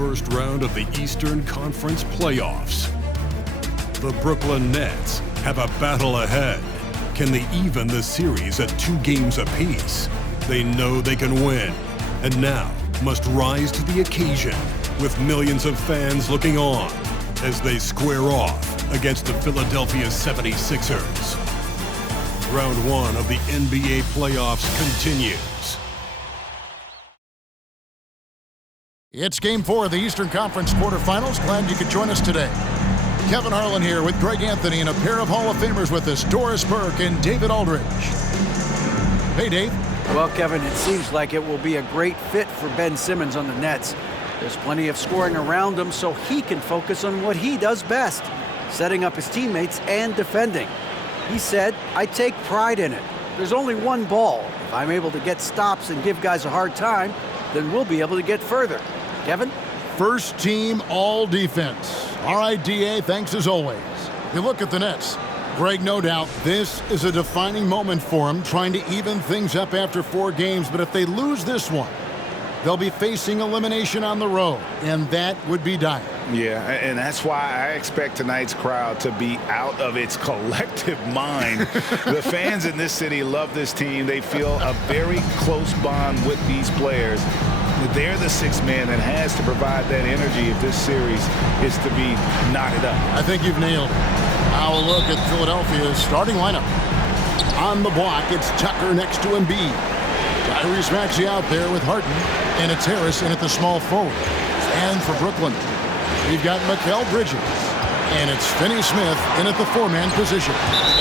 first round of the Eastern Conference playoffs. The Brooklyn Nets have a battle ahead. Can they even the series at 2 games apiece? They know they can win, and now must rise to the occasion with millions of fans looking on as they square off against the Philadelphia 76ers. Round 1 of the NBA playoffs continues. It's Game 4 of the Eastern Conference quarterfinals. Glad you could join us today. Kevin Harlan here with Greg Anthony and a pair of Hall of Famers with us, Doris Burke and David Aldridge. Hey, Dave. Well, Kevin, it seems like it will be a great fit for Ben Simmons on the Nets. There's plenty of scoring around him so he can focus on what he does best, setting up his teammates and defending. He said, "I take pride in it. There's only one ball. If I'm able to get stops and give guys a hard time, then we'll be able to get further." Kevin? First team all defense. All right, DA, thanks as always. You look at the Nets. Greg, no doubt, this is a defining moment for them, trying to even things up after 4 games. But if they lose this one, they'll be facing elimination on the road, and that would be dire. Yeah, and that's why I expect tonight's crowd to be out of its collective mind. The fans in this city love this team. They feel a very close bond with these players. They're the 6th man that has to provide that energy if this series is to be knotted up. I think you've nailed it. Now a look at Philadelphia's starting lineup. On the block, it's Tucker next to Embiid. Tyrese Maxey out there with Harden, and it's Harris in at the small forward. And for Brooklyn, we've got Mikal Bridges, and it's Finney Smith in at the 4-man position.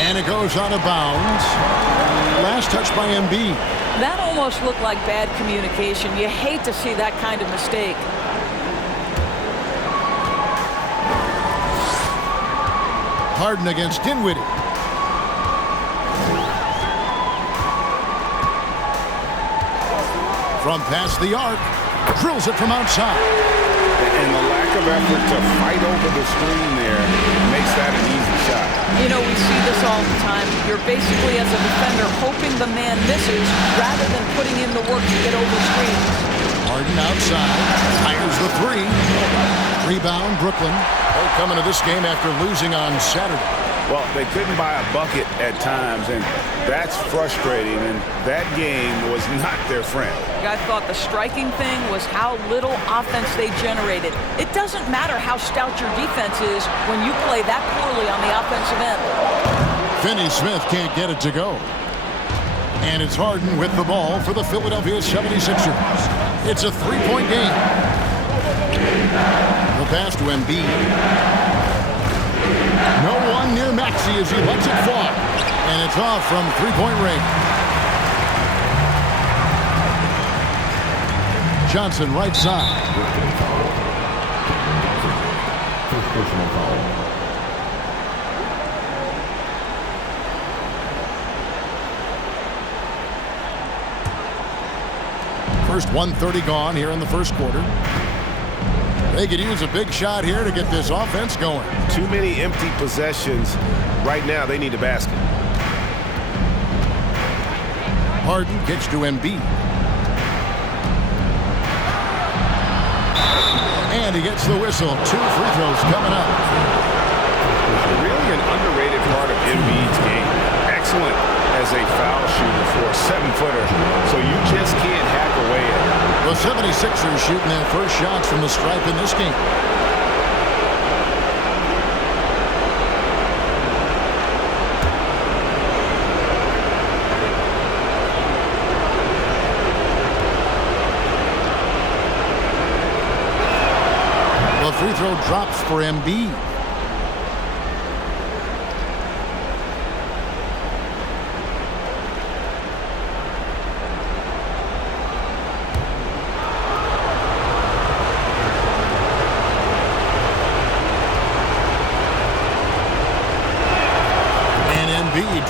And it goes out of bounds. Last touch by Embiid. That almost looked like bad communication. You hate to see that kind of mistake. Harden against Dinwiddie. From past the arc, drills it from outside. And the lack of effort to fight over the screen there makes that an easy shot. You know, we see this all the time. You're basically, as a defender, hoping the man misses rather than putting in the work to get over screens. Harden outside, fires the 3. Rebound, Brooklyn. They're coming to this game after losing on Saturday. Well, they couldn't buy a bucket at times, and that's frustrating, and that game was not their friend. I thought the striking thing was how little offense they generated. It doesn't matter how stout your defense is when you play that poorly on the offensive end. Finney Smith can't get it to go. And it's Harden with the ball for the Philadelphia 76ers. It's a 3-point game. The pass to Embiid. No one near Maxey as he lets it fly. And it's off from 3-point range. Johnson right side. First personal foul. First 1:30 gone here in the first quarter. They could use a big shot here to get this offense going. Too many empty possessions. Right now, they need a basket. Harden gets to Embiid. And he gets the whistle. 2 free throws coming up. Really an underrated part of Embiid's game. Excellent as a foul shooter for a 7-footer. So you just can't hack away at it. The 76ers shooting their first shots from the stripe in this game. The free throw drops for Embiid.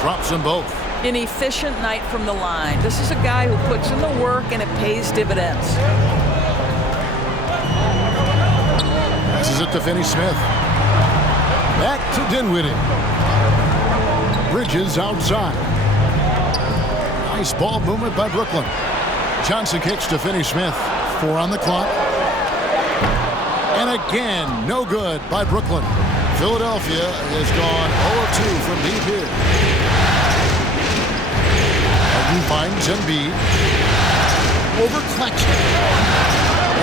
Drops them both. An efficient night from the line. This is a guy who puts in the work and it pays dividends. Passes it to Finney Smith. Back to Dinwiddie. Bridges outside. Nice ball movement by Brooklyn. Johnson kicks to Finney Smith. 4 on the clock. And again, no good by Brooklyn. Philadelphia has gone 0-2 from deep here. Harden finds Embiid. Over Claxton.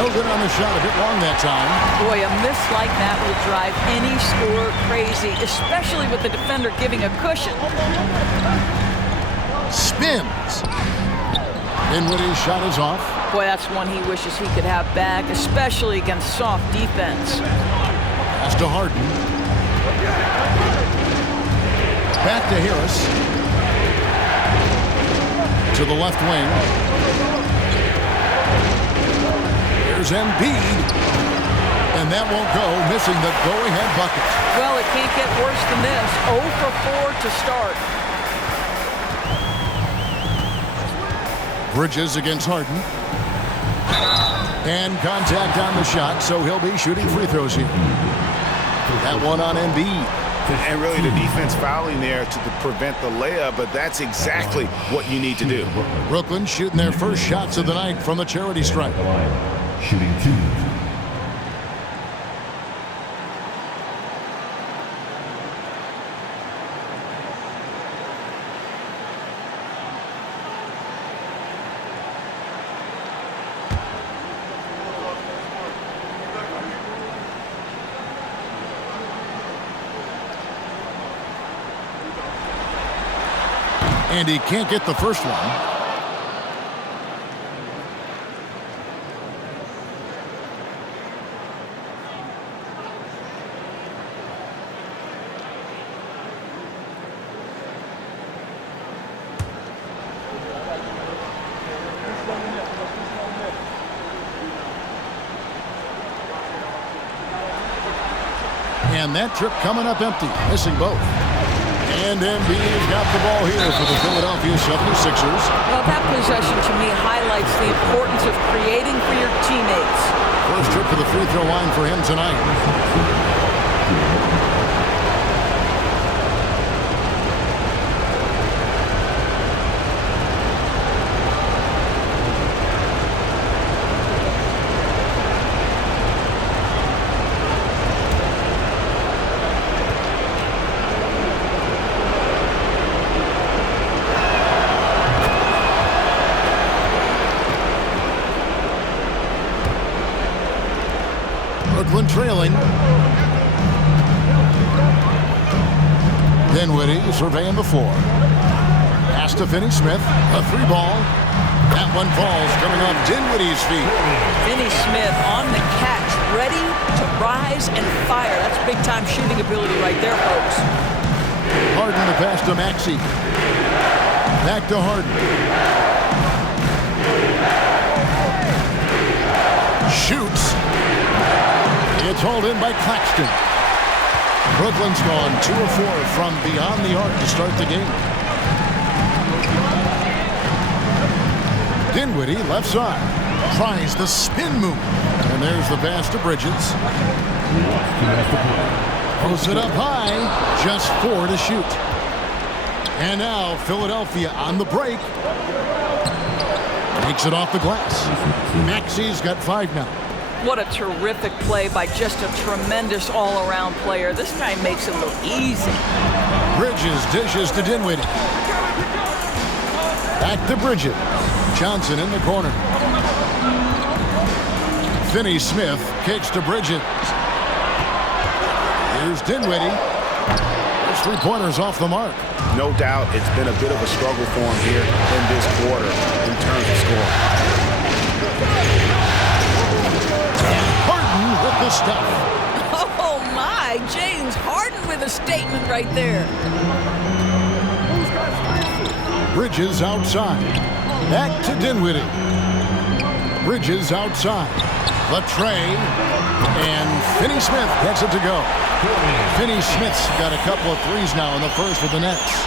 No good on the shot, a bit long that time. Boy, a miss like that will drive any scorer crazy, especially with the defender giving a cushion. Spins. Dinwiddie's shot is off. Boy, that's one he wishes he could have back, especially against soft defense. Pass to Harden. Back to Harris. To the left wing. Here's Embiid. And that won't go, missing the go-ahead bucket. Well, it can't get worse than this. 0 for 4 to start. Bridges against Harden. And contact on the shot, so he'll be shooting free throws here. That one on Embiid. And really the defense fouling there to prevent the layup, but that's exactly what you need to do. Brooklyn shooting their first shots of the night from the charity stripe. Shooting 2. And he can't get the first one. And that trip coming up empty, missing both. And Embiid has got the ball here for the Philadelphia 76ers. Well, that possession to me highlights the importance of creating for your teammates. First trip to the free throw line for him tonight. Brooklyn trailing. Dinwiddie surveying the floor. Pass to Finney-Smith. A 3-ball. That one falls coming off Dinwiddie's feet. Finney-Smith on the catch, ready to rise and fire. That's big-time shooting ability right there, folks. Harden the pass to Maxey. Back to Harden. Shoots. It's hauled in by Claxton. Brooklyn's gone 2 of 4 from beyond the arc to start the game. Dinwiddie, left side. Tries the spin move. And there's the pass to Bridges. Posts it up high. Just 4 to shoot. And now Philadelphia on the break. Makes it off the glass. Maxey's got 5 now. What a terrific play by just a tremendous all-around player. This guy makes it look easy. Bridges dishes to Dinwiddie. Back to Bridges. Johnson in the corner. Finney-Smith kicks to Bridges. Here's Dinwiddie. His 3-pointers off the mark. No doubt it's been a bit of a struggle for him here in this quarter in terms of scoring. With the stuff. Oh, my. James Harden with a statement right there. Bridges outside. Back to Dinwiddie. Bridges outside. Latrey. And Finney-Smith gets it to go. Finney-Smith's got a couple of threes now in the first for the Nets.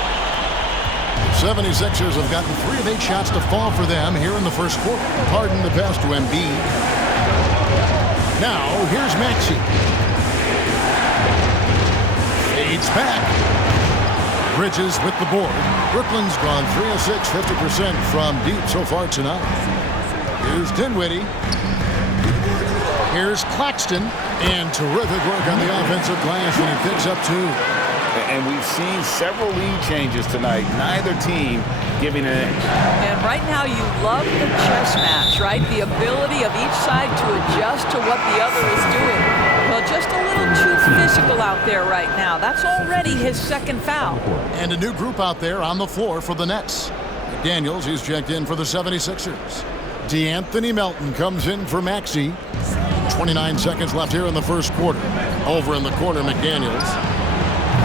The 76ers have gotten 3 of 8 shots to fall for them here in the first quarter. Harden the pass to Embiid. Now, here's Maxey. Fades back. Bridges with the board. Brooklyn's gone 3 of 6, 50% from deep so far tonight. Here's Dinwiddie. Here's Claxton, and terrific work on the offensive glass, and he picks up 2. And we've seen several lead changes tonight. Neither team giving an inch. And right now you love the chess match, right? The ability of each side to adjust to what the other is doing. Well, just a little too physical out there right now. That's already his second foul. And a new group out there on the floor for the Nets. McDaniels, he's checked in for the 76ers. DeAnthony Melton comes in for Maxey. 29 seconds left here in the first quarter. Over in the corner, McDaniels.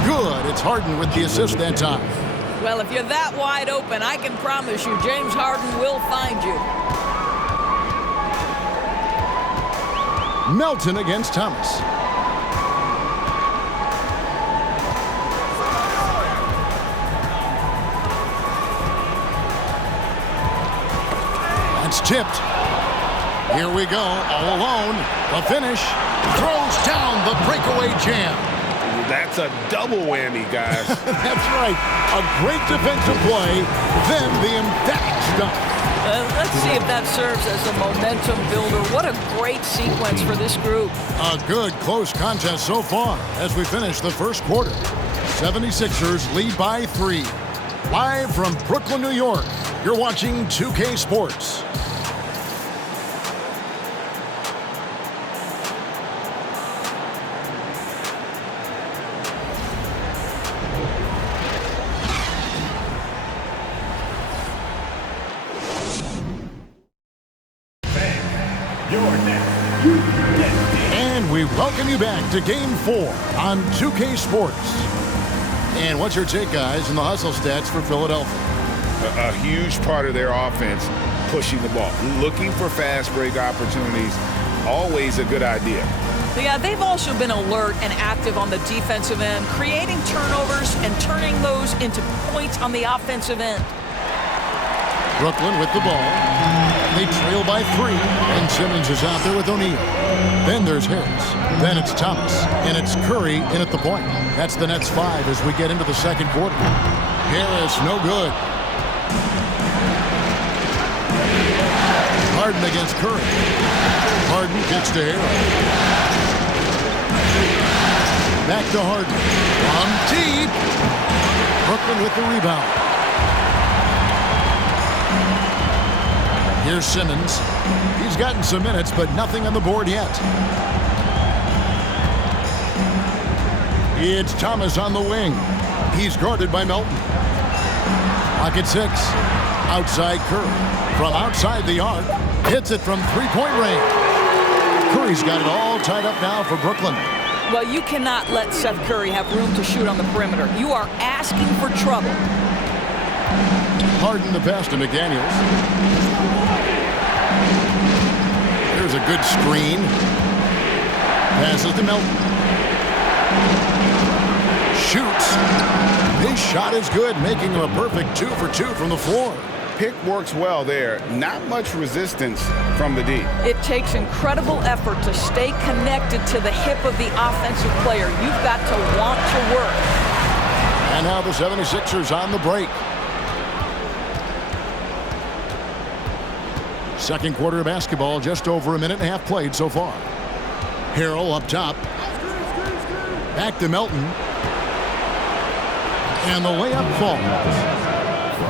Good. It's Harden with the assist that time. Well, if you're that wide open, I can promise you James Harden will find you. Melton against Thomas. That's tipped. Here we go, all alone. The finish. Throws down the breakaway jam. That's a double whammy, guys. That's right. A great defensive play, then the emphatic dunk. Let's see if that serves as a momentum builder. What a great sequence for this group. A good close contest so far as we finish the first quarter. 76ers lead by 3. Live from Brooklyn, New York, you're watching 2K Sports. And we welcome you back to Game 4 on 2K Sports. And what's your take, guys, in the hustle stats for Philadelphia? A huge part of their offense, pushing the ball. Looking for fast break opportunities, always a good idea. Yeah, they've also been alert and active on the defensive end, creating turnovers and turning those into points on the offensive end. Brooklyn with the ball. They trail by 3, and Simmons is out there with O'Neal. Then there's Harris. Then it's Thomas, and it's Curry in at the point. That's the Nets 5 as we get into the second quarter. Harris, no good. Harden against Curry. Harden gets to Harris. Back to Harden. From deep. Brooklyn with the rebound. Here's Simmons. He's gotten some minutes, but nothing on the board yet. It's Thomas on the wing. He's guarded by Melton. Clock at 6. Outside Curry. From outside the arc. Hits it from three-point range. Curry's got it all tied up now for Brooklyn. Well, you cannot let Seth Curry have room to shoot on the perimeter. You are asking for trouble. Harden the pass to McDaniels. Here's a good screen. Passes to Melton. Shoots. His shot is good, making him a perfect 2 for 2 from the floor. Pick works well there. Not much resistance from the D. It takes incredible effort to stay connected to the hip of the offensive player. You've got to want to work. And now the 76ers on the break. Second quarter of basketball, just over a minute and a half played so far. Harrell up top. Back to Melton. And the layup falls.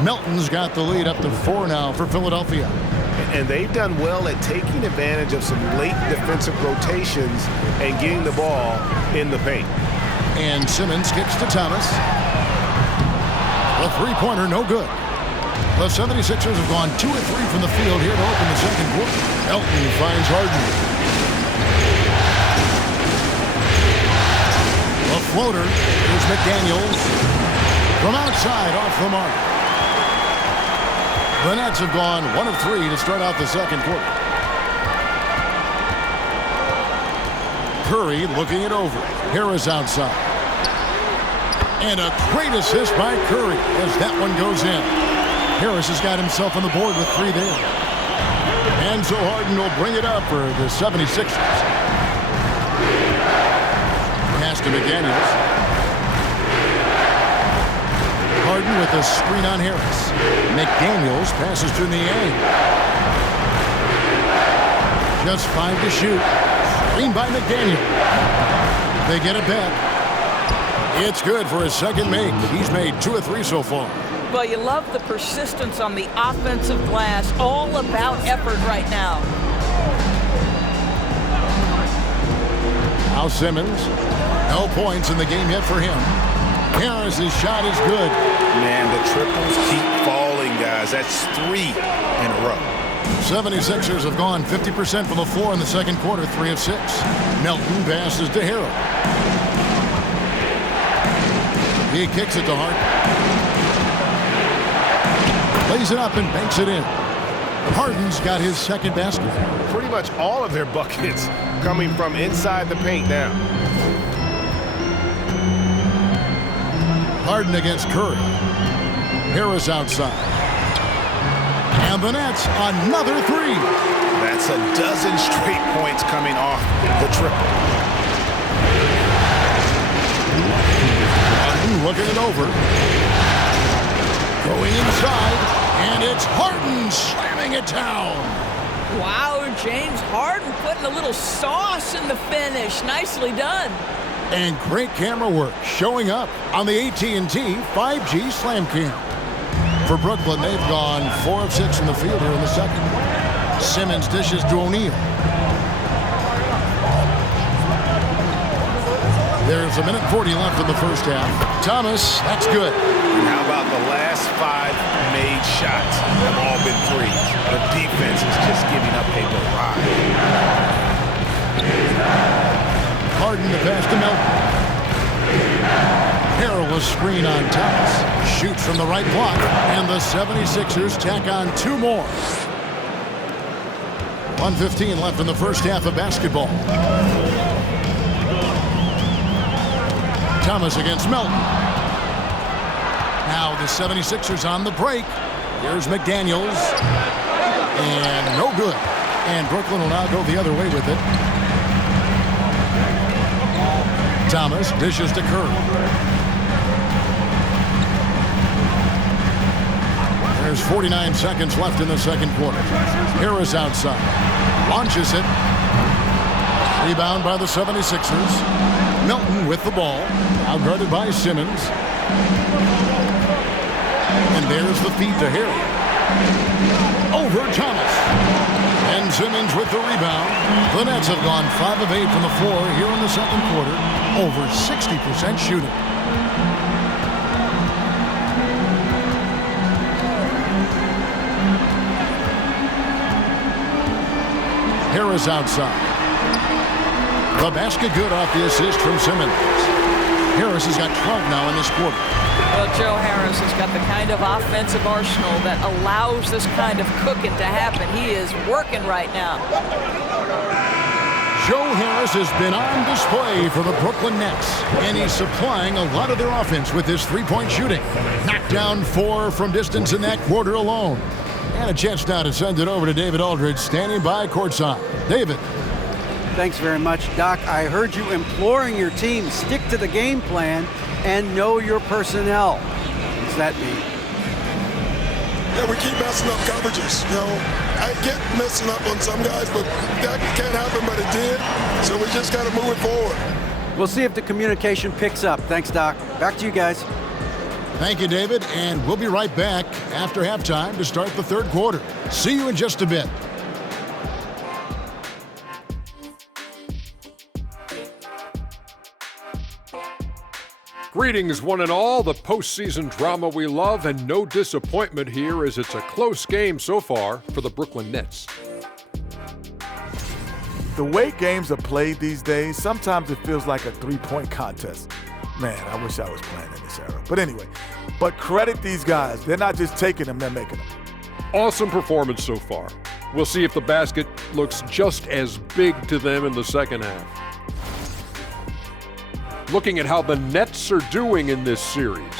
Melton's got the lead up to 4 now for Philadelphia. And they've done well at taking advantage of some late defensive rotations and getting the ball in the paint. And Simmons kicks to Thomas. A three-pointer, no good. The 76ers have gone 2 of 3 from the field here to open the second quarter. Melton finds Harden. A floater. Here's McDaniels. From outside, off the mark. The Nets have gone 1 of 3 to start out the second quarter. Curry looking it over. Harris outside. And a great assist by Curry as that one goes in. Harris has got himself on the board with 3 there. And so Harden will bring it up for the 76ers. Pass to McDaniels. Harden with a screen on Harris. McDaniels passes to Niang. Just 5 to shoot. Screen by McDaniel. They get it back. It's good for his second make. He's made 2 of 3 so far. Well, you love the persistence on the offensive glass. All about effort right now. Now Simmons. No points in the game yet for him. Harris's shot is good. Man, the triples keep falling, guys. That's 3 in a row. 76ers have gone 50% from the floor in the second quarter, 3 of 6. Melton passes to Harrell. He kicks it to Hart. Lays it up and banks it in. Harden's got his second basket. Pretty much all of their buckets coming from inside the paint now. Harden against Curry. Harris outside. And the Nets, another 3. That's a dozen straight points coming off the triple. Harden looking it over. Going inside, and it's Harden slamming it down. Wow, James Harden putting a little sauce in the finish. Nicely done. And great camera work showing up on the AT&T 5G Slam Cam. For Brooklyn, they've gone 4 of 6 in the field here in the second. Simmons dishes to O'Neal. There's 1:40 left in the first half. Thomas, that's good. And how about the last 5 made shots have all been threes. The defense is just giving up a barrage. Harden to pass to Melton. Harrell a screen on Thomas. Shoots from the right block, and the 76ers tack on 2 more. 1:15 left in the first half of basketball. Thomas against Melton. Now the 76ers on the break. Here's McDaniels. And no good. And Brooklyn will now go the other way with it. Thomas dishes to Curry. There's 49 seconds left in the second quarter. Harris outside. Launches it. Rebound by the 76ers. Melton with the ball. Now guarded by Simmons. And there's the feed to Harry. Over Thomas. And Simmons with the rebound. The Nets have gone 5 of 8 from the floor here in the second quarter. Over 60% shooting. Harris outside. The basket good off the assist from Simmons. Harris has got 12 now in this quarter. Well, Joe Harris has got the kind of offensive arsenal that allows this kind of cooking to happen. He is working right now. Joe Harris has been on display for the Brooklyn Nets, and he's supplying a lot of their offense with his three-point shooting. Knocked down 4 from distance in that quarter alone. And a chance now to send it over to David Aldridge, standing by courtside. David. Thanks very much, Doc. I heard you imploring your team, stick to the game plan and know your personnel. What does that mean? Yeah, we keep messing up coverages. You know, I get messing up on some guys, but that can't happen, but it did. So we just got to move it forward. We'll see if the communication picks up. Thanks, Doc. Back to you guys. Thank you, David, and we'll be right back after halftime to start the third quarter. See you in just a bit. Greetings, one and all. The postseason drama we love, and no disappointment here as it's a close game so far for the Brooklyn Nets. The way games are played these days, sometimes it feels like a three-point contest. Man, I wish I was playing in this era. But anyway, but credit these guys. They're not just taking them, they're making them. Awesome performance so far. We'll see if the basket looks just as big to them in the second half. Looking at how the Nets are doing in this series.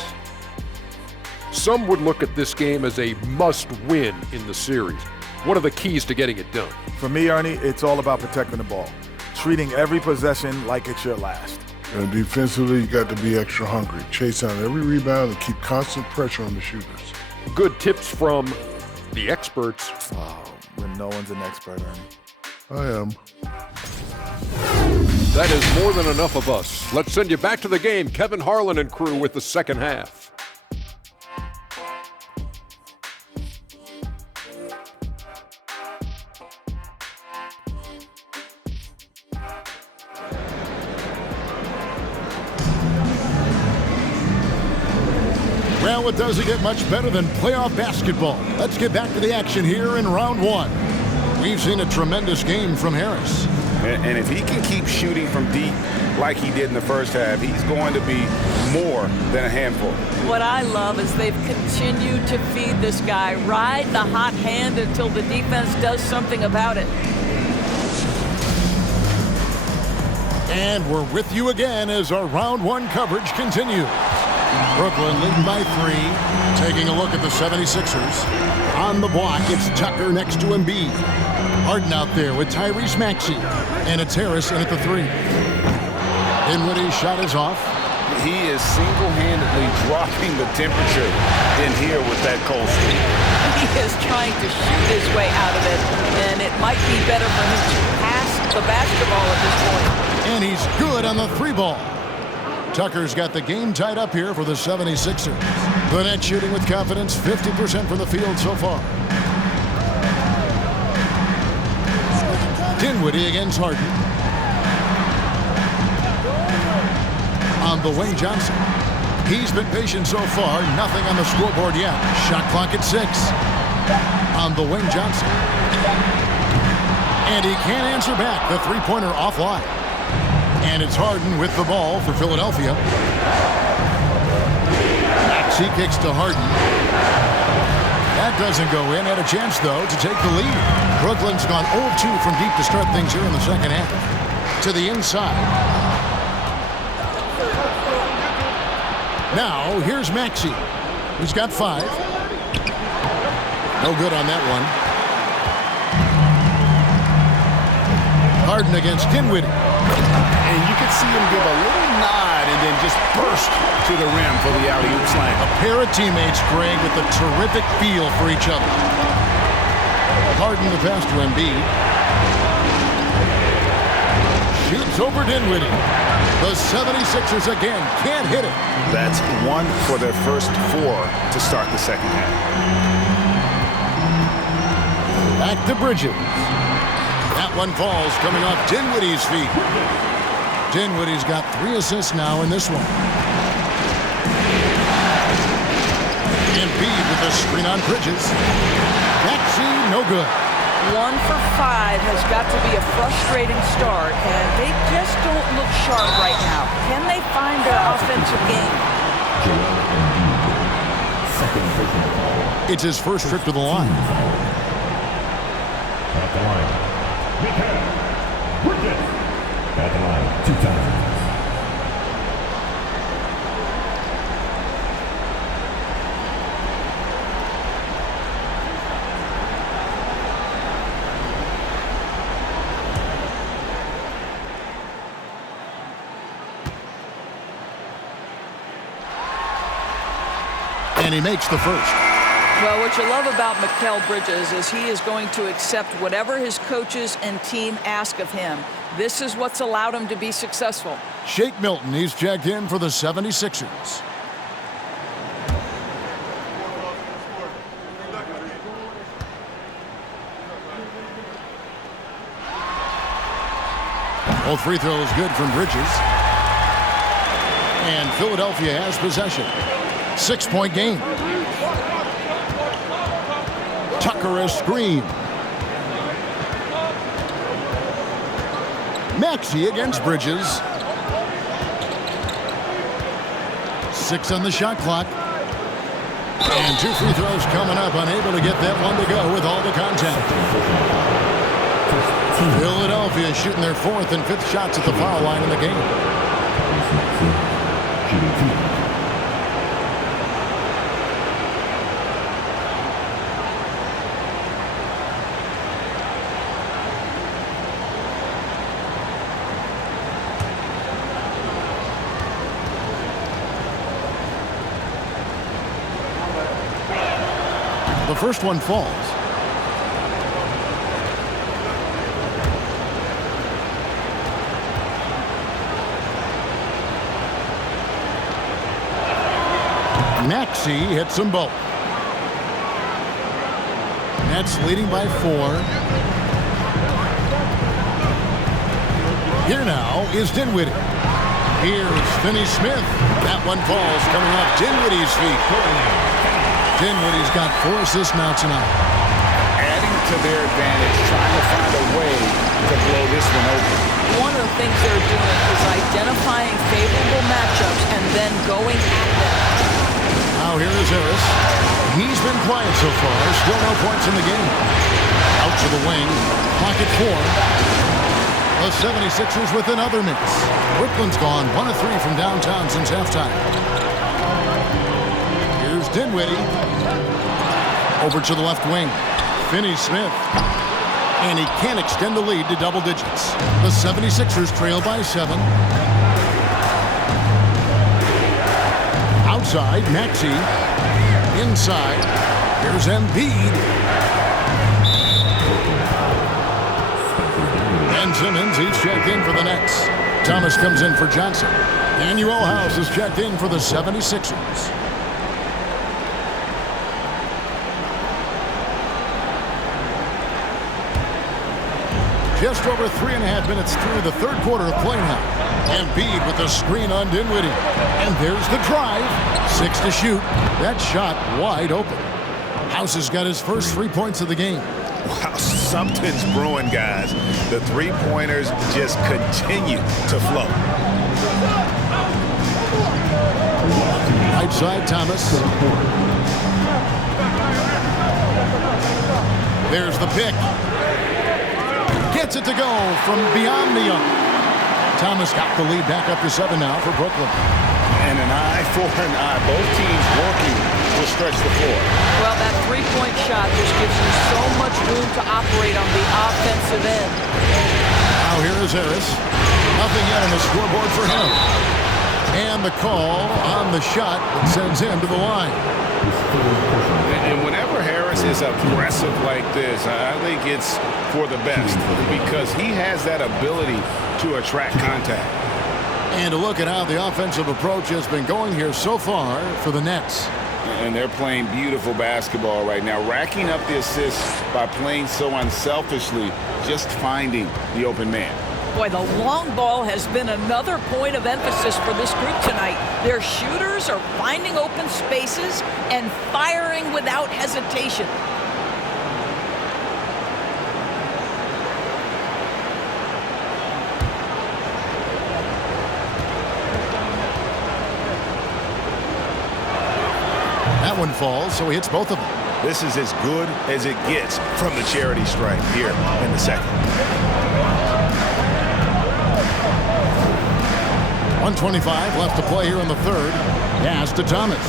Some would look at this game as a must-win in the series. What are the keys to getting it done? For me, Ernie, it's all about protecting the ball. Treating every possession like it's your last. And defensively, you got to be extra hungry. Chase down every rebound and keep constant pressure on the shooters. Good tips from the experts. Oh, when no one's an expert, Ernie. I am. That is more than enough of us. Let's send you back to the game. Kevin Harlan and crew with the second half. Well, it doesn't get much better than playoff basketball. Let's get back to the action here in round one. We've seen a tremendous game from Harris. And if he can keep shooting from deep like he did in the first half, he's going to be more than a handful. What I love is they've continued to feed this guy, ride the hot hand until the defense does something about it. And we're with you again as our round one coverage continues. Brooklyn leading by 3. Taking a look at the 76ers. On the block, it's Tucker next to Embiid. Harden out there with Tyrese Maxey. And it's Harris in at the 3. Dinwiddie's shot is off. He is single-handedly dropping the temperature in here with that cold streak. He is trying to shoot his way out of it, and it might be better for him to pass the basketball at this point. And he's good on the 3 ball. Tucker's got the game tied up here for the 76ers. The net shooting with confidence, 50% from the field so far. Dinwiddie against Harden. On the wing, Johnson. He's been patient so far. Nothing on the scoreboard yet. Shot clock at 6. On the wing, Johnson. And he can't answer back. The three-pointer offline. And it's Harden with the ball for Philadelphia. Maxey kicks to Harden. That doesn't go in. Had a chance, though, to take the lead. Brooklyn's gone 0-2 from deep to start things here in the second half. To the inside. Now, here's Maxey. He's got 5. No good on that one. Harden against Dinwiddie. And you can see him give a little nod and then just burst to the rim for the alley-oop slam. A pair of teammates, Greg, with a terrific feel for each other. Harden the pass to Embiid. Shoots over Dinwiddie. The 76ers again can't hit it. That's 1 for their first 4 to start the second half. Back to Bridges. That one falls coming off Dinwiddie's feet. Dinwiddie's got 3 assists now in this one. Embiid with the screen on Bridges. Maxey, no good. 1 for 5 has got to be a frustrating start, and they just don't look sharp right now. Can they find their offensive game? It's his first trip to the line. At the line. Bridges. At the line 2 times. And he makes the first. Well, what you love about Mikal Bridges is he is going to accept whatever his coaches and team ask of him. This is what's allowed him to be successful. Shake Milton, he's checked in for the 76ers. Both free throws good from Bridges. And Philadelphia has possession. 6-point game. Tucker a screen. Maxey against Bridges. 6 on the shot clock. And 2 free throws coming up. Unable to get that one to go with all the contact. Philadelphia shooting their 4th and 5th shots at the foul line in the game. The first one falls. Maxey hits them both. Nets leading by 4. Here now is Dinwiddie. Here's Finney Smith. That one falls coming off Dinwiddie's feet. Dinwiddie's got 4 assists now tonight. Adding to their advantage, trying to find a way to blow this one open. One of the things they're doing is identifying favorable matchups and then going at them. Now here is Harris. He's been quiet so far. Still no points in the game. Out to the wing. Clock at 4. The 76ers with another miss. Brooklyn's gone 1 of 3 from downtown since halftime. Here's Dinwiddie. Over to the left wing. Finney Smith. And he can't extend the lead to double digits. The 76ers trail by 7. Outside, Maxey. Inside, here's Embiid. Ben Simmons, he's checked in for the Nets. Thomas comes in for Johnson. Daniel House is checked in for the 76ers. Just over 3.5 minutes through the third quarter of play now. Embiid with the screen on Dinwiddie. And there's the drive. 6 to shoot. That shot wide open. House has got his first 3 points of the game. Wow, something's brewing, guys. The three-pointers just continue to flow. Right side, Thomas. There's the pick. Gets it to go from beyond the arc. Thomas got the lead back up to 7 now for Brooklyn. And an eye for an eye. Both teams working to stretch the floor. Well, that three-point shot just gives you so much room to operate on the offensive end. Now here is Harris. Nothing yet on the scoreboard for him. And the call on the shot that sends him to the line. And whenever Harris is aggressive like this, I think it's for the best because he has that ability to attract contact. And to look at how the offensive approach has been going here so far for the Nets. And they're playing beautiful basketball right now, racking up the assists by playing so unselfishly, just finding the open man. Boy, the long ball has been another point of emphasis for this group tonight. Their shooters are finding open spaces and firing without hesitation. That one falls, so he hits both of them. This is as good as it gets from the charity stripe here in the second. 1:25 left to play here in the third. Pass to Thomas.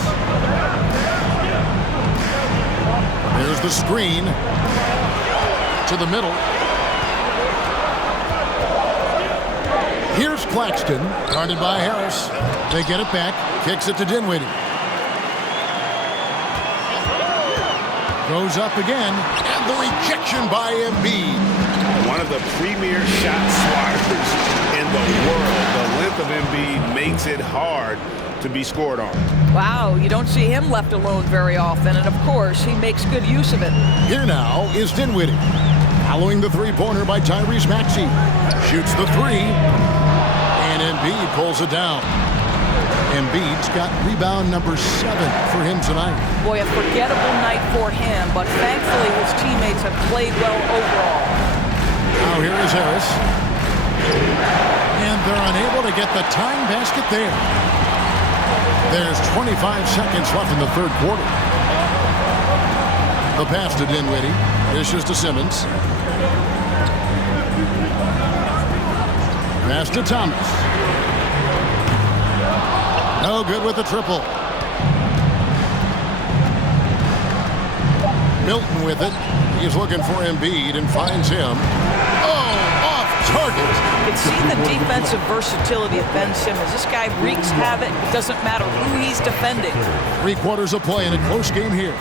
There's the screen to the middle. Here's Claxton, guarded by Harris. They get it back, kicks it to Dinwiddie. Goes up again, and the rejection by Embiid. One of the premier shot swatters in the world. The length of Embiid makes it hard to be scored on. Wow, you don't see him left alone very often, and of course, he makes good use of it. Here now is Dinwiddie. Following the three-pointer by Tyrese Maxey. Shoots the three, and Embiid pulls it down. Embiid's got rebound number 7 for him tonight. Boy, a forgettable night for him, but thankfully his teammates have played well overall. Now here is Harris. And they're unable to get the tying basket there. There's 25 seconds left in the third quarter. The pass to Dinwiddie. Dishes to Simmons. Pass to Thomas. No good with the triple. Milton with it. He's looking for Embiid and finds him. Oh, off target. You can see the defensive versatility of Ben Simmons. This guy wreaks havoc. It doesn't matter who he's defending. 3 quarters of play in a close game here.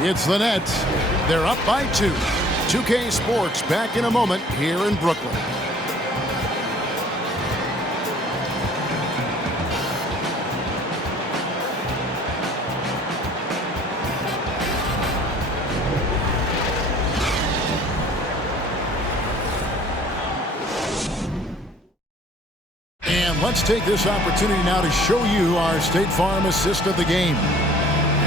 It's the Nets. They're up by 2. 2K Sports back in a moment here in Brooklyn. let's take this opportunity now to show you our State Farm assist of the game.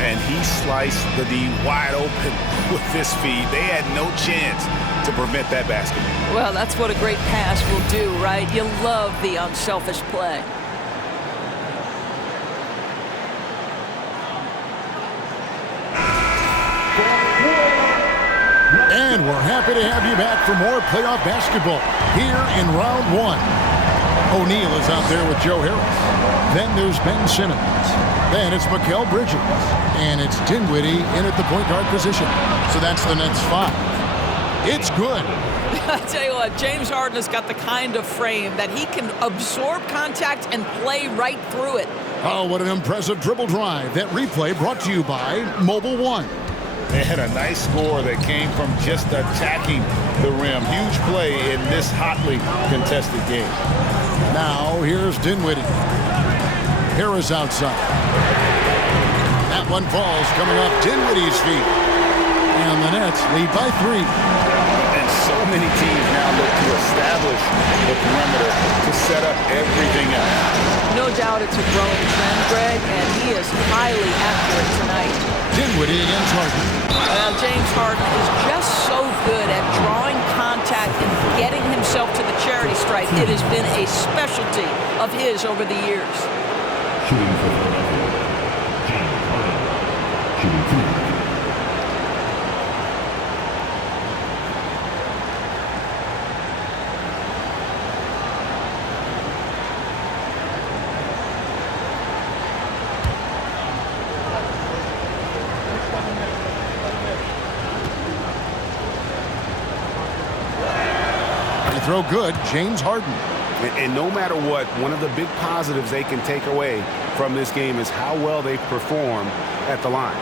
And he sliced the D wide open with this feed. They had no chance to prevent that basket. Well, that's what a great pass will do, right? You love the unselfish play. And we're happy to have you back for more playoff basketball here in round one. O'Neal is out there with Joe Harris. Then there's Ben Simmons. Then it's Mikal Bridges. And it's Dinwiddie in at the point guard position. So that's the Nets 5. It's good. I tell you what, James Harden has got the kind of frame that he can absorb contact and play right through it. Oh, what an impressive dribble drive. That replay brought to you by Mobile One. They had a nice score that came from just attacking the rim. Huge play in this hotly contested game. Now here's Dinwiddie. Harris outside. That one falls coming off Dinwiddie's feet. And the Nets lead by 3. And so many teams now look to establish the perimeter to set up everything else. No doubt it's a growing trend, Greg, and he is highly accurate tonight. Dinwiddie against Harden. Well, James Harden is just so good at drawing contact and getting himself to the charity stripe. It has been a specialty of his over the years. Shooting for Philadelphia, James Harden. Shooting 2. Throw good, James Harden. And no matter what, one of the big positives they can take away from this game is how well they perform at the line.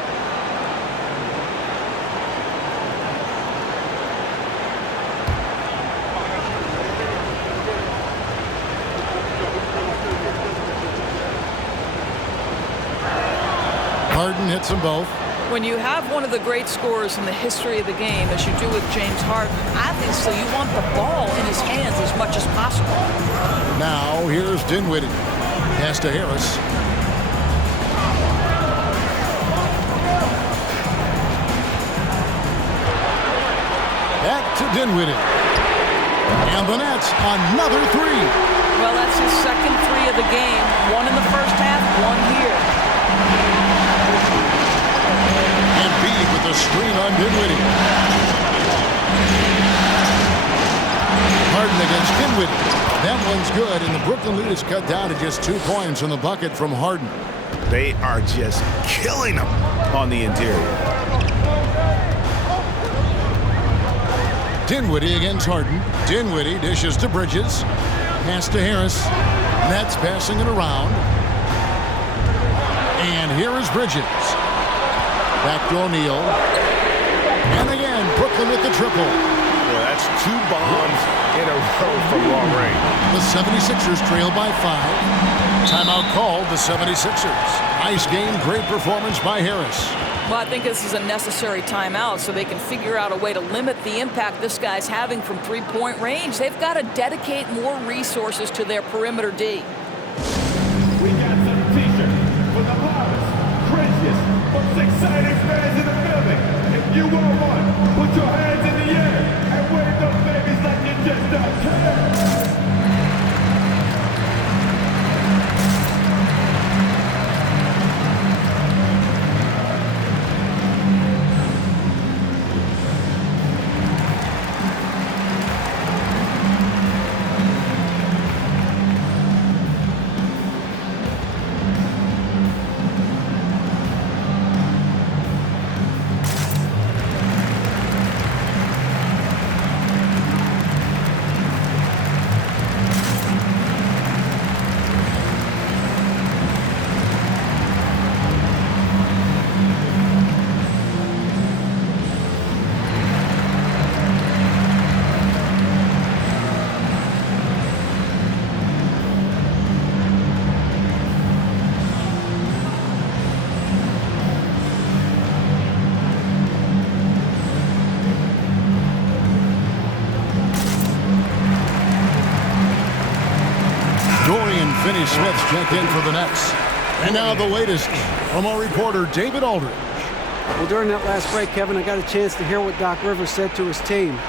Harden hits them both. When you have one of the great scorers in the history of the game, as you do with James Harden, obviously you want the ball in his hands as much as possible. Now here's Dinwiddie. Pass to Harris. Back to Dinwiddie. And the Nets another 3. Well, that's his second 3 of the game. One in the first half, one here. With the screen on Dinwiddie. Harden against Dinwiddie. That one's good, and the Brooklyn lead is cut down to just 2 points on the bucket from Harden. They are just killing them on the interior. Dinwiddie against Harden. Dinwiddie dishes to Bridges. Pass to Harris. Nets passing it around. And here is Bridges. Back to O'Neal. And again, Brooklyn with the triple. Well, that's 2 bombs in a row from long range. The 76ers trail by 5. Timeout called the 76ers. Nice game, great performance by Harris. Well, I think this is a necessary timeout so they can figure out a way to limit the impact this guy's having from 3-point range. They've got to dedicate more resources to their perimeter D. We got some t-shirts for the loudest, craziest, most exciting fans in the building. If you want one, put your hands in the air and wave those babies like you just don't care. Finney Smith's checked in for the Nets. And now the latest from our reporter, David Aldridge. Well, during that last break, Kevin, I got a chance to hear what Doc Rivers said to his team.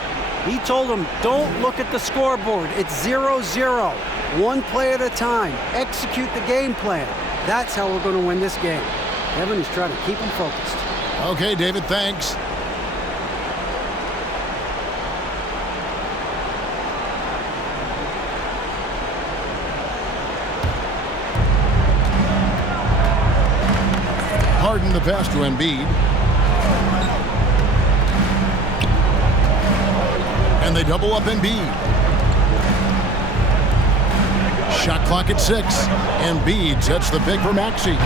He told them, don't look at the scoreboard. It's 0-0. One play at a time. Execute the game plan. That's how we're going to win this game. Kevin is trying to keep them focused. Okay, David, thanks. Harden the pass to Embiid. And they double up Embiid. Shot clock at 6. Embiid sets the pick for Maxey.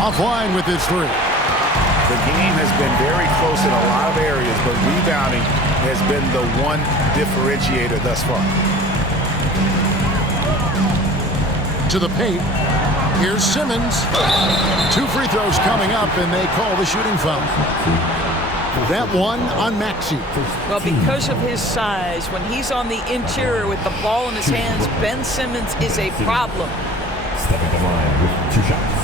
Offline with his three. The game has been very close in a lot of areas, but rebounding has been the one differentiator thus far. To the paint. Here's Simmons. 2 free throws coming up, and they call the shooting foul. That one on Maxey. Well, because of his size, when he's on the interior with the ball in his hands, Ben Simmons is a problem. Stepping the line with 2 shots.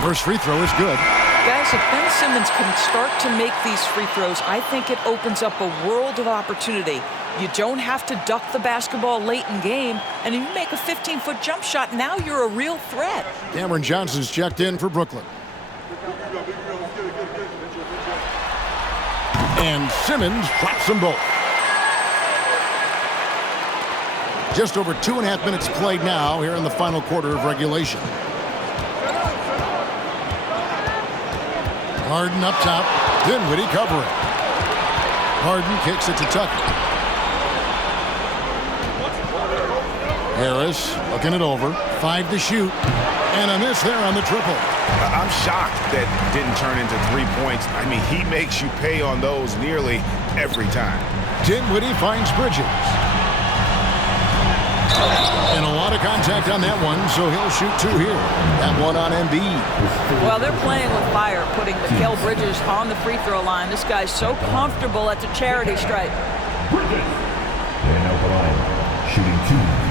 First free throw is good. Guys, if Ben Simmons can start to make these free throws, I think it opens up a world of opportunity. You don't have to duck the basketball late in game, and if you make a 15-foot jump shot, now you're a real threat. Cameron Johnson's checked in for Brooklyn. And Simmons drops them both. Just over 2.5 minutes played now here in the final quarter of regulation. Harden up top. Dinwiddie covering. Harden kicks it to Tucker. Harris looking it over. 5 to shoot. And a miss there on the triple. I'm shocked that didn't turn into 3 points. I mean, he makes you pay on those nearly every time. Dinwiddie finds Bridges. And a lot of contact on that one, so he'll shoot 2 here. That one on Embiid. Well, they're playing with fire, putting Mikal Bridges on the free throw line. This guy's so comfortable at the charity stripe. Bridges. And out the line, shooting 2.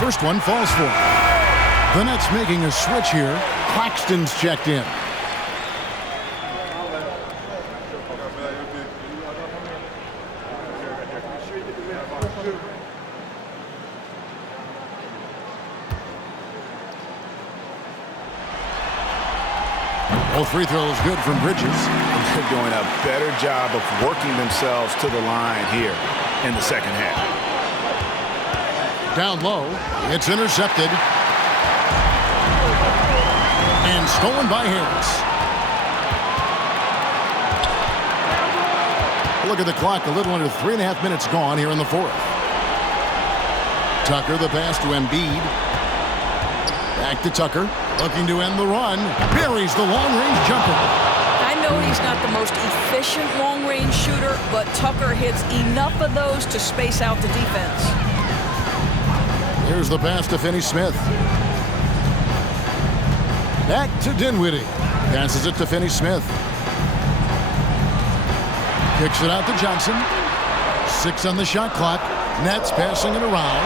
First one falls for him. The Nets making a switch here. Claxton's checked in. Both free throws good from Bridges. They're doing a better job of working themselves to the line here in the second half. Down low, it's intercepted. And stolen by Harris. Look at the clock, a little under 3.5 minutes gone here in the fourth. Tucker the pass to Embiid. Back to Tucker, looking to end the run. Buries the long-range jumper. I know he's not the most efficient long-range shooter, but Tucker hits enough of those to space out the defense. Here's the pass to Finney Smith. Back to Dinwiddie. Passes it to Finney Smith. Kicks it out to Johnson. 6 on the shot clock. Nets passing it around.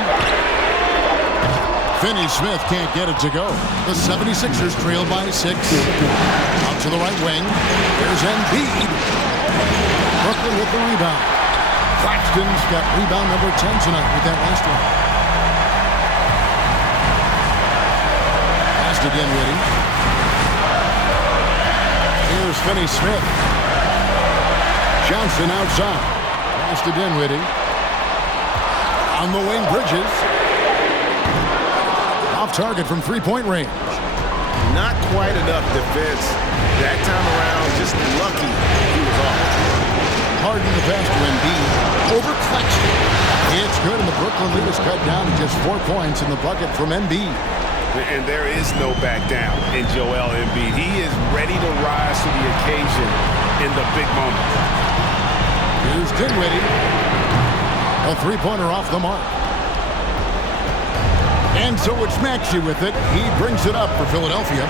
Finney Smith can't get it to go. The 76ers trail by 6. Out to the right wing. There's Embiid. Brooklyn with the rebound. Claxton's got rebound number 10 tonight with that last one. To Dinwiddie. Here's Finney Smith. Johnson outside. Pass to Dinwiddie. On the wing, Bridges. Off target from 3-point range. Not quite enough defense. That time around, just lucky he was off. Harden the pass to Embiid. Over Claxton. It's good, and the Brooklyn lead is cut down to just 4 points in the bucket from Embiid. And there is no back down in Joel Embiid. He is ready to rise to the occasion in the big moments. Here's Dinwiddie. A three-pointer off the mark. And so it's Maxey with it. He brings it up for Philadelphia.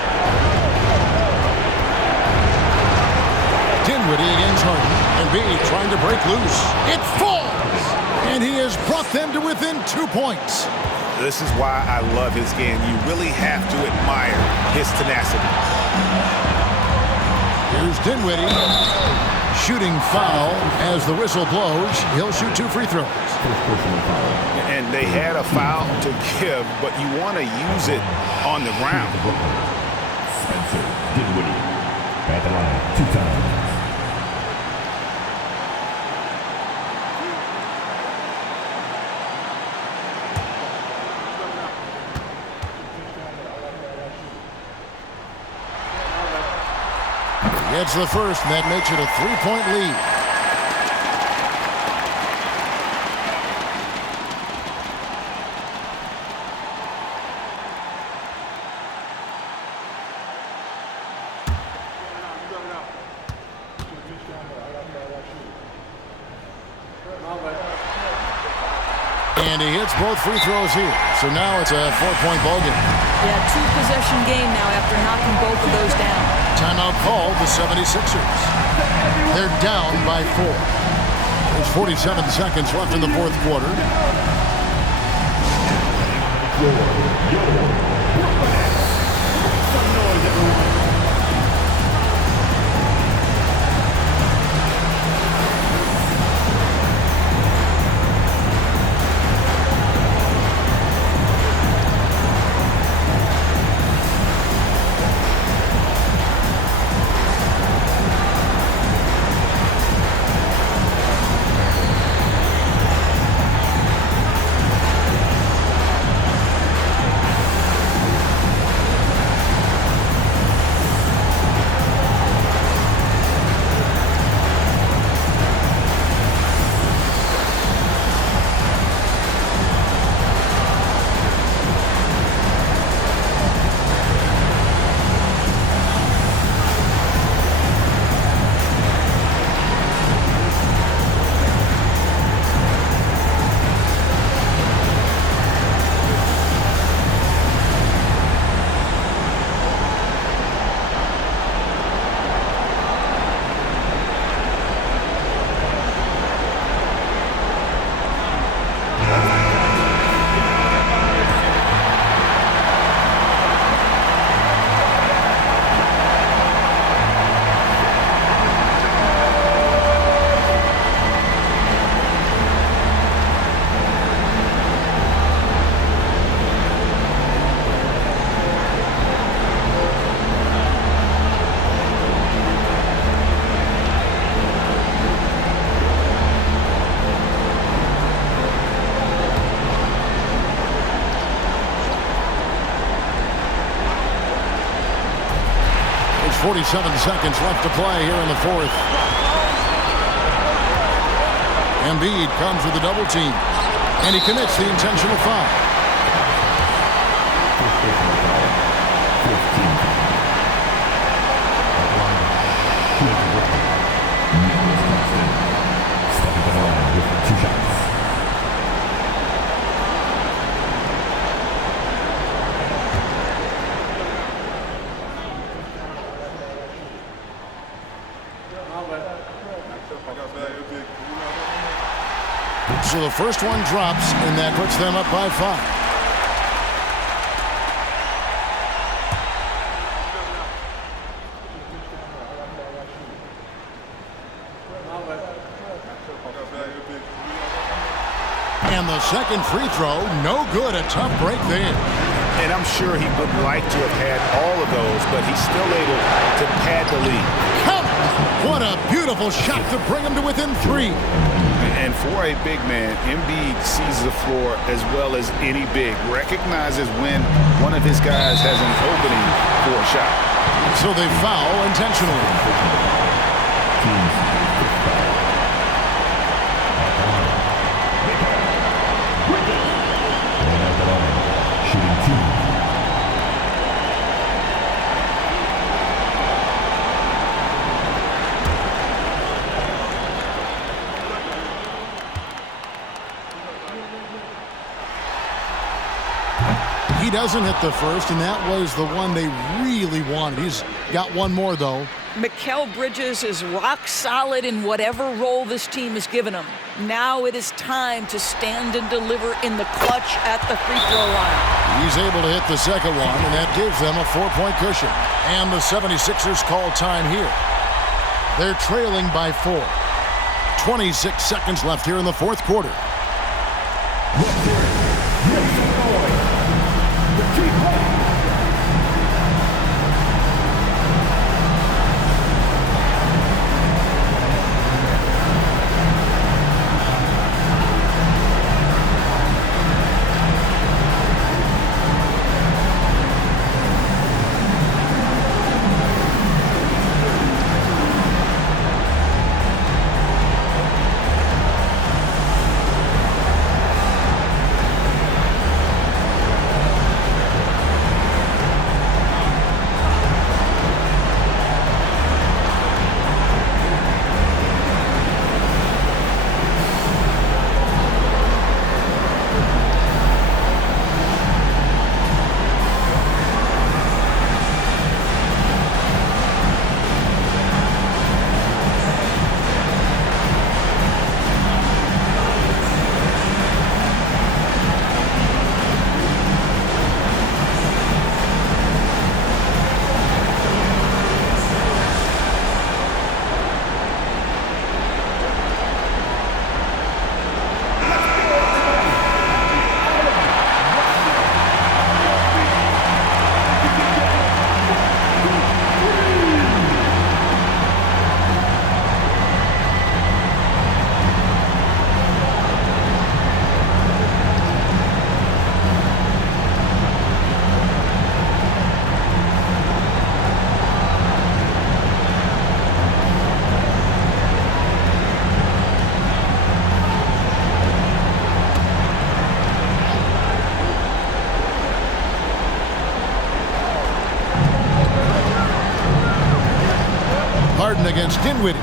Dinwiddie against Harden. Embiid trying to break loose. It falls! And he has brought them to within 2 points. This is why I love his game. You really have to admire his tenacity. Here's Dinwiddie. Shooting foul as the whistle blows. He'll shoot 2 free throws. And they had a foul to give, but you want to use it on the ground. Spencer Dinwiddie at the line 2 times. Gets the first, and that makes it a 3-point lead. And he hits both free throws here. So now it's a 4-point ball game. Yeah, 2-possession game now after knocking both of those down. Timeout called the 76ers. They're down by 4. There's 47 seconds left in the fourth quarter. Some noise, everyone. There's 47 seconds left to play here in the fourth. Embiid comes with a double team, and he commits the intentional foul. Stepping to the line with 2 shots. So the first one drops, and that puts them up by 5. And the second free throw, no good. A tough break there. And I'm sure he would like to have had all of those, but he's still able to pad the lead. Count! What a beautiful shot to bring him to within 3. And for a big man, Embiid sees the floor as well as any big. Recognizes when one of his guys has an opening for a shot. So they foul intentionally. He doesn't hit the first, and that was the one they really wanted. He's got one more, though. Mikal Bridges is rock solid in whatever role this team has given him. Now it is time to stand and deliver in the clutch at the free throw line. He's able to hit the second one, and that gives them a 4-point cushion. And the 76ers call time here. They're trailing by 4. 26 seconds left here in the fourth quarter. Against Dinwiddie.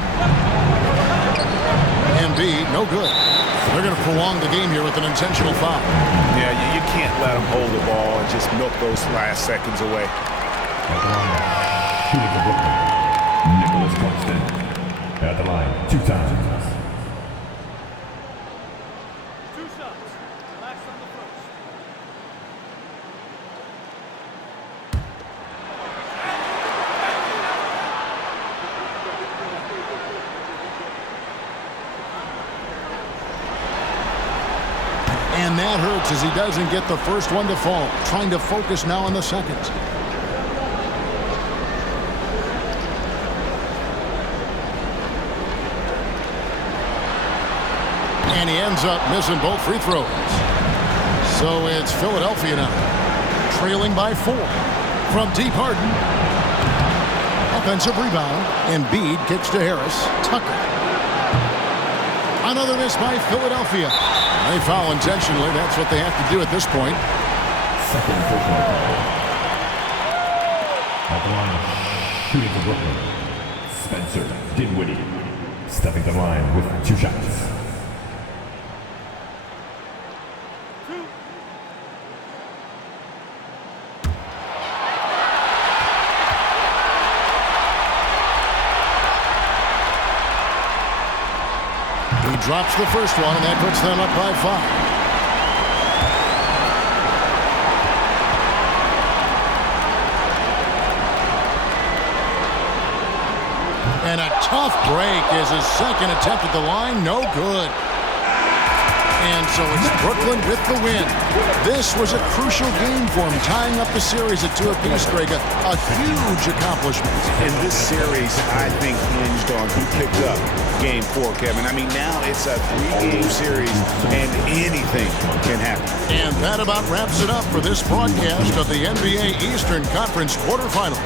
Embiid, no good. They're going to prolong the game here with an intentional foul. Yeah, you can't let them hold the ball and just milk those last seconds away. Shooting for Brooklyn, Nicholas Claxton. At the line, 2 times. And that hurts as he doesn't get the first one to fall. Trying to focus now on the second. And he ends up missing both free throws. So it's Philadelphia now, trailing by 4. From deep, Harden. Offensive rebound. Embiid kicks to Harris. Tucker. Another miss by Philadelphia. They foul intentionally. That's what they have to do at this point. Second football call. At the line, shooting for Brooklyn, Spencer Dinwiddie. Stepping to the line with 2 shots. He drops the first one, and that puts them up by 5. And a tough break is his second attempt at the line. No good. And so it's Brooklyn with the win. This was a crucial game for him, tying up the series at 2 apiece, Greg. A huge accomplishment. And this series, I think, hinged on who picked up Game 4, Kevin. I mean, now it's a 3-game series, and anything can happen. And that about wraps it up for this broadcast of the NBA Eastern Conference quarterfinals.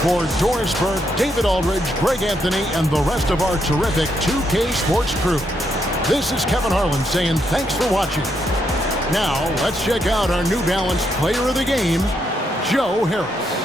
For Doris Burke, David Aldridge, Greg Anthony, and the rest of our terrific 2K Sports crew, this is Kevin Harlan saying thanks for watching. Now, let's check out our New Balance Player of the Game, Joe Harris.